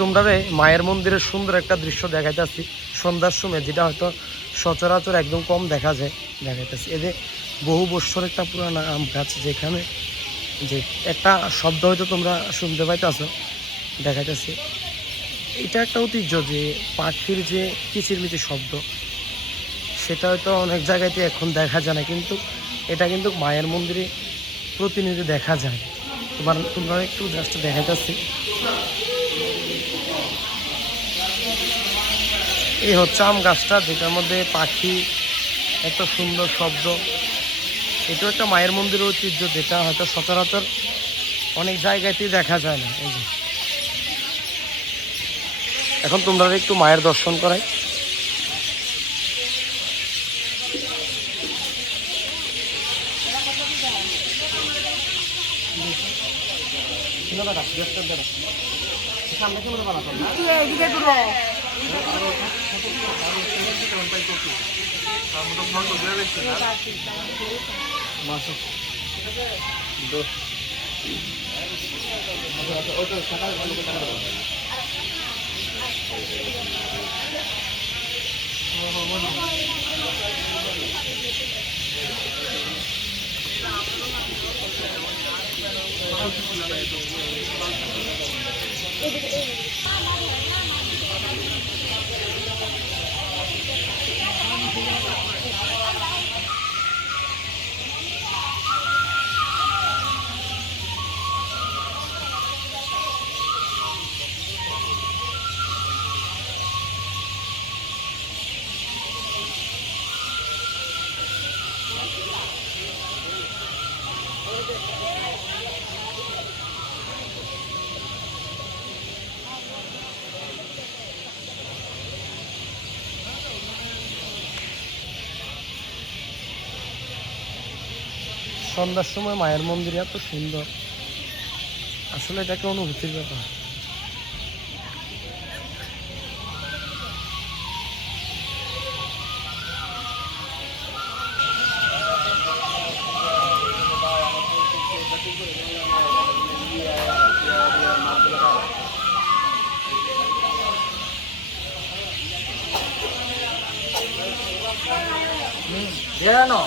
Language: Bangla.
তোমরা মায়ের মন্দিরের সুন্দর একটা দৃশ্য দেখাইতেছি সন্ধ্যার সময়, যেটা হয়তো সচরাচর একদম কম দেখা যায়। দেখাইতেছি এদের বহু বৎসর একটা পুরানো আম গাছ, যেখানে যে একটা শব্দ হয়তো তোমরা শুনতে পাইতেছ। দেখাইতেছি এটা একটা ঐতিহ্য, যে পাখির যে কিচিরমিচির শব্দ, সেটা হয়তো অনেক জায়গাতে এখন দেখা যায় না, কিন্তু এটা কিন্তু মায়ের মন্দিরে প্রতিনিয়ত দেখা যায়। তোমরা একটু জাস্ট দেখাইতেছি। এই হচ্ছে আম গাছটা, যেটার মধ্যে পাখি এত সুন্দর শব্দ। এটাও একটা মায়ের মন্দিরের ঐতিহ্য, যেটা হয়তো সচরাচর অনেক জায়গাতেই দেখা যায় না। এই যে এখন তোমরা একটু মায়ের দর্শন করাই। সন্ধ্যার সময় মায়ের মন্দির এত সুন্দর, আসলে এটাকে অনুভূতির ব্যাপার। বেড়ানো